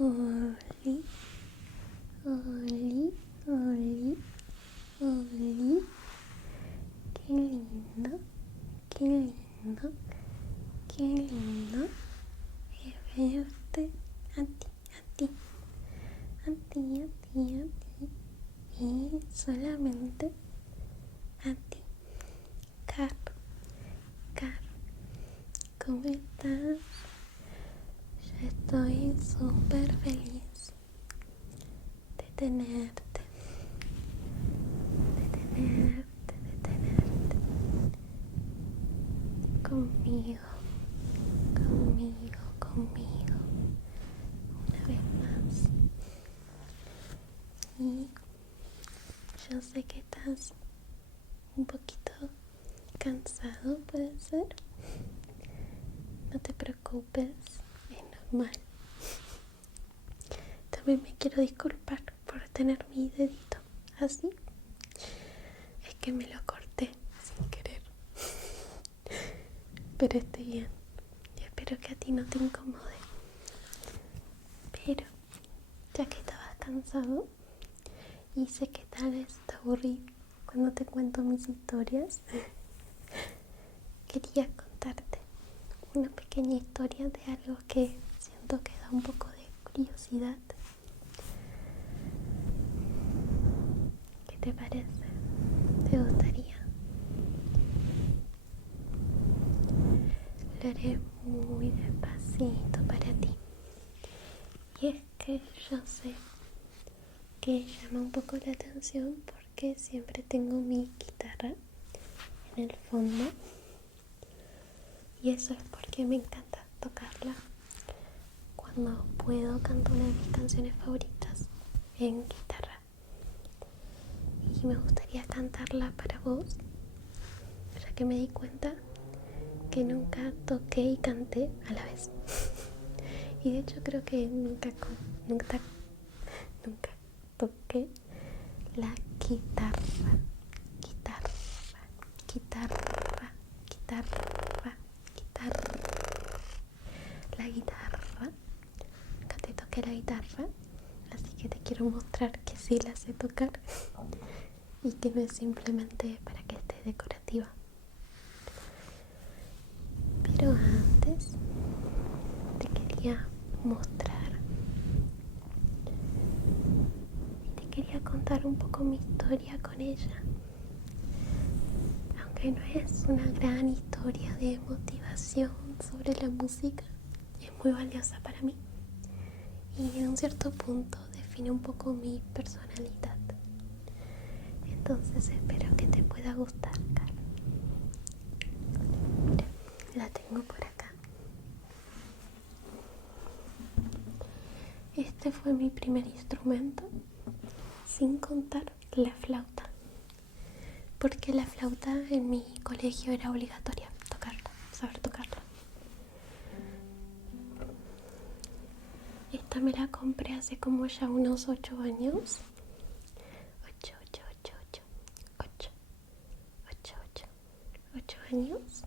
Oli, Oli, Oli, Oli. Qué lindo, qué lindo, qué lindo es verte a ti, a ti, a ti, a ti, a ti. Y solamente a ti. Car, Car, ¿cómo estás? Yo estoy súper feliz de tenerte, conmigo, una vez más. Y yo sé que estás un poquito cansado, puede ser. No te preocupes, es normal. También me quiero disculpar por tener mi dedito así. Es que me lo corté sin querer. Pero estoy bien. Y espero que a ti no te incomode. Pero, ya que estabas cansado y sé que tal vez te aburrí cuando te cuento mis historias, quería contarte una pequeña historia de algo que siento que da un poco de curiosidad. ¿Qué te parece? ¿Te gustaría? Lo haré muy despacito para ti. Y es que yo sé que llama un poco la atención porque siempre tengo mi guitarra en el fondo. Y eso es porque me encanta tocarla. Cuando puedo canto una de mis canciones favoritas en guitarra. Y me gustaría cantarla para vos, ya que me di cuenta que nunca toqué y canté a la vez. Y de hecho creo que nunca toqué la guitarra. La guitarra. Nunca te toqué la guitarra, así que te quiero mostrar que sí la sé tocar y que no es simplemente para que esté decorativa. Pero antes te quería mostrar y te quería contar un poco mi historia con ella. Aunque no es una gran historia de motivación sobre la música, es muy valiosa para mí y en un cierto punto define un poco mi personalidad. Entonces espero que te pueda gustar, Carl. Mira, la tengo por acá. Este fue mi primer instrumento, sin contar la flauta, porque la flauta en mi colegio era obligatoria tocarla, saber tocarla. Esta me la compré hace como ya unos 8 años. 8 años.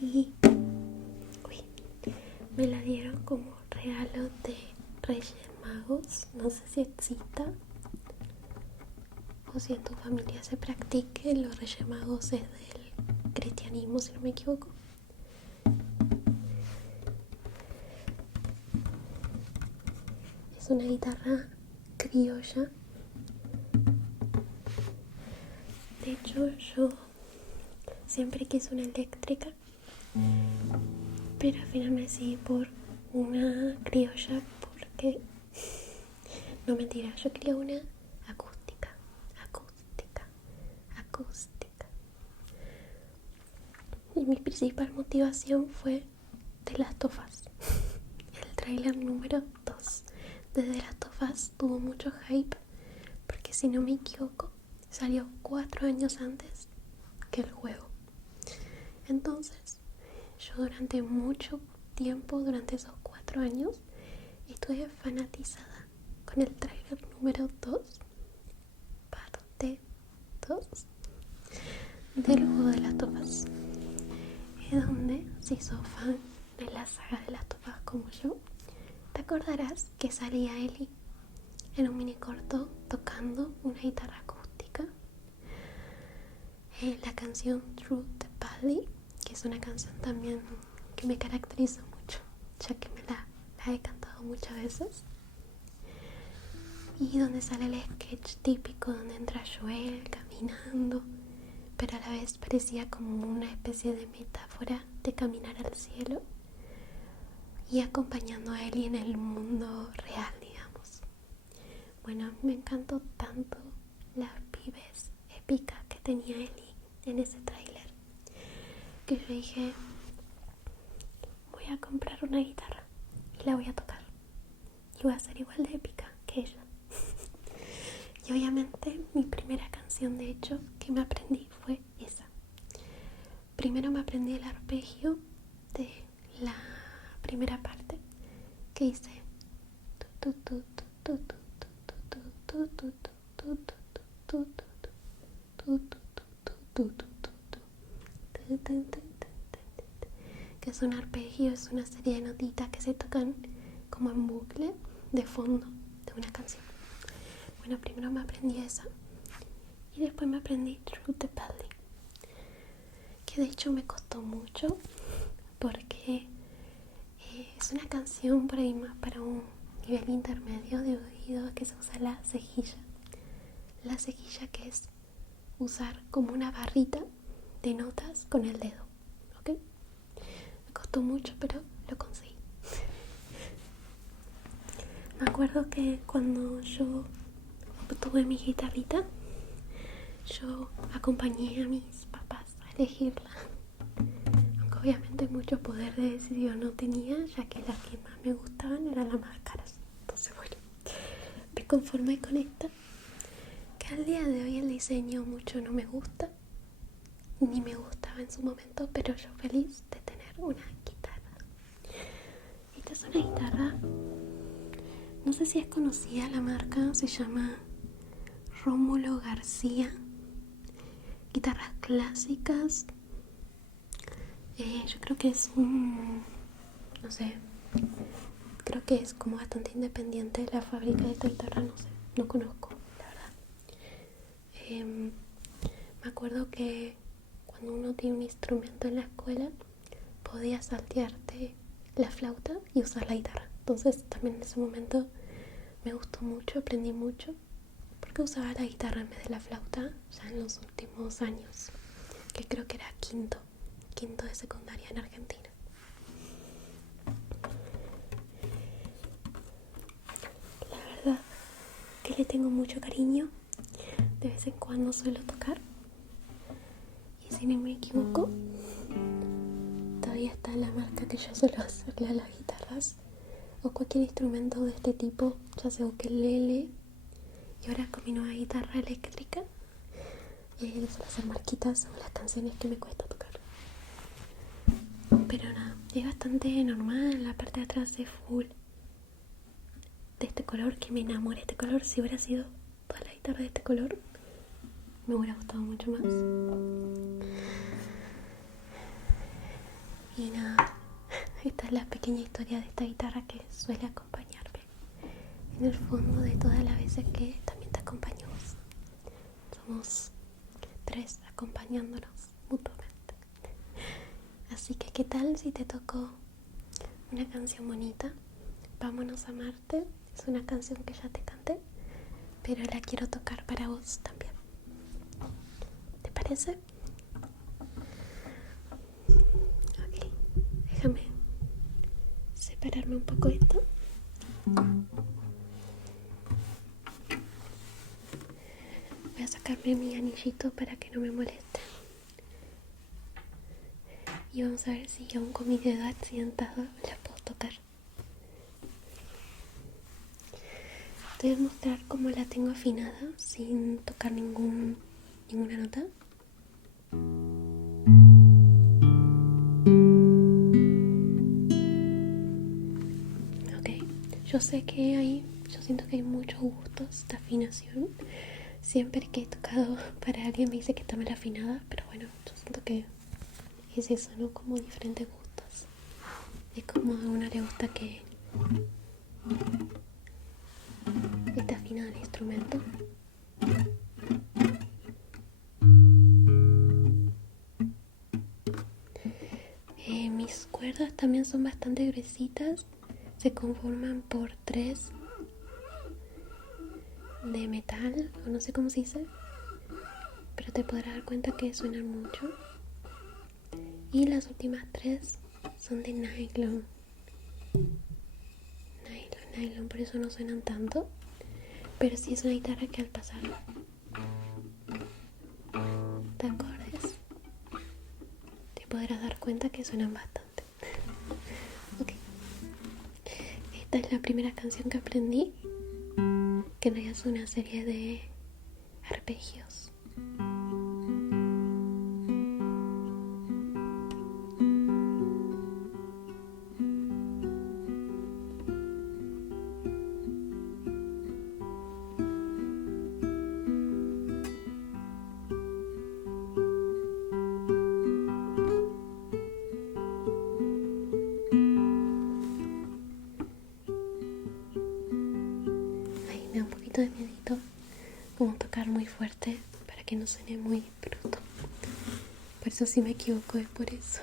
Y me la dieron como regalo de Reyes Magos. No sé si exista o si en tu familia se practique. Los Reyes Magos es del cristianismo, si no me equivoco. Es una guitarra criolla. De hecho, yo siempre quise una eléctrica, pero al final me decidí por una criolla porque... No, mentira, yo quería una acústica. Y mi principal motivación fue The Last of Us. El tráiler número 2 de The Last of Us tuvo mucho hype porque, si no me equivoco, salió 4 años antes que el juego. Entonces yo durante mucho tiempo, durante esos 4 años, estuve fanatizada con el tráiler número 2, parte 2 del juego de Last of Us. Es donde, si sos fan de la saga de Last of Us como yo, te acordarás que salía Ellie en un mini corto tocando una guitarra acústica. La canción Through the Valley, que es una canción también que me caracteriza mucho, ya que la he cantado muchas veces. Y donde sale el sketch típico donde entra Joel caminando, pero a la vez parecía como una especie de metáfora de caminar al cielo y acompañando a Ellie en el mundo real, digamos. Bueno, me encantó tanto las pibes épicas que tenía Ellie en ese tráiler que yo dije, voy a comprar una guitarra y la voy a tocar y voy a ser igual de épica que ella. Y obviamente mi primera canción, de hecho, que me aprendí fue esa. Primero me aprendí el arpegio de la primera parte que dice que es un arpegio, es una serie de notitas que se tocan como en bucle de fondo de una canción. Bueno, primero me aprendí esa y después me aprendí Through the Valley, que de hecho me costó mucho porque es una canción por ahí más para un nivel intermedio de oído, que se usa la cejilla. La cejilla, que es usar como una barrita de notas con el dedo, ¿ok? Me costó mucho, pero lo conseguí. Me acuerdo que cuando yo tuve mi guitarrita, yo acompañé a mis papás a elegirla, aunque obviamente mucho poder de decisión no tenía, ya que las que más me gustaban eran las más caras. Entonces bueno, me conformé con esta, que al día de hoy el diseño mucho no me gusta, ni me gustaba en su momento, pero yo feliz de tener una guitarra. Esta es una guitarra, no sé si es conocida la marca, se llama Rómulo García. Guitarras clásicas. Yo creo que es no sé, creo que es como bastante independiente la fábrica de esta guitarra, no sé, no conozco, la verdad. Me acuerdo que cuando uno tiene un instrumento en la escuela, podías saltearte la flauta y usar la guitarra. Entonces también en ese momento me gustó mucho, aprendí mucho, porque usaba la guitarra en vez de la flauta ya en los últimos años, que creo que era quinto de secundaria en Argentina. La verdad que le tengo mucho cariño, de vez en cuando suelo tocar, y si no me equivoco todavía está la marca que yo suelo hacerle a las guitarras o cualquier instrumento de este tipo, ya sea ukelele, y ahora con mi nueva guitarra eléctrica le suelo hacer marquitas o las canciones que me cuesta tocar. Pero nada, es bastante normal. La parte de atrás es full de este color, que me enamoré de este color. Si hubiera sido toda la guitarra de este color, me hubiera gustado mucho más. Y nada, esta es la pequeña historia de esta guitarra que suele acompañarme en el fondo de todas las veces que también te acompaño vos. Somos 3 acompañándonos mutuamente. Así que, ¿qué tal si te tocó una canción bonita? Vámonos a Marte. Es una canción que ya te canté, pero la quiero tocar para vos también. ¿Te parece? Ok, déjame separarme un poco esto. Voy a sacarme mi anillito para que no me moleste. Y vamos a ver si aún con mi dedo accidentado la puedo tocar. Te voy a mostrar cómo la tengo afinada sin tocar ninguna nota. Ok, yo siento que hay muchos gustos de afinación. Siempre que he tocado para alguien me dice que está mal afinada, pero bueno, yo siento que es eso, ¿no? Como diferentes gustos. Es como a una le gusta que Está afinado el instrumento. Mis cuerdas también son bastante gruesitas. Se conforman por 3 de metal, o no sé cómo se dice, pero te podrás dar cuenta que suenan mucho. Y las últimas 3 son de nylon. Nylon, por eso no suenan tanto. Pero sí es una guitarra que al pasar de acordes te podrás dar cuenta que suenan bastante. Ok. Esta es la primera canción que aprendí, que en realidad es una serie de arpegios. Ay, me da un poquito de miedito como tocar muy fuerte para que no suene muy bruto. Por eso si me equivoco es por eso.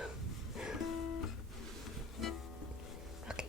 Ok.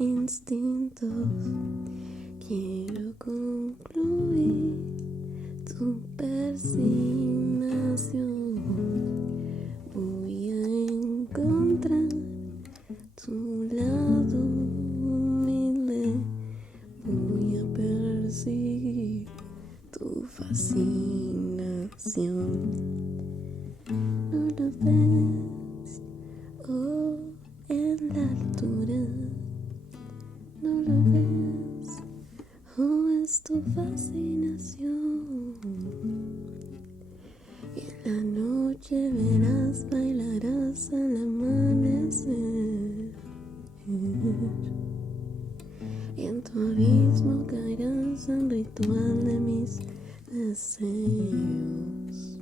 instintos. Quiero concluir tu persignación. Voy a encontrar tu lado humilde. Voy a perseguir tu fascinación. No lo ves, oh, en la altura. No lo ves, oh, es tu fascinación. Y en la noche verás, bailarás al amanecer. Y en tu abismo caerás al ritual de mis deseos.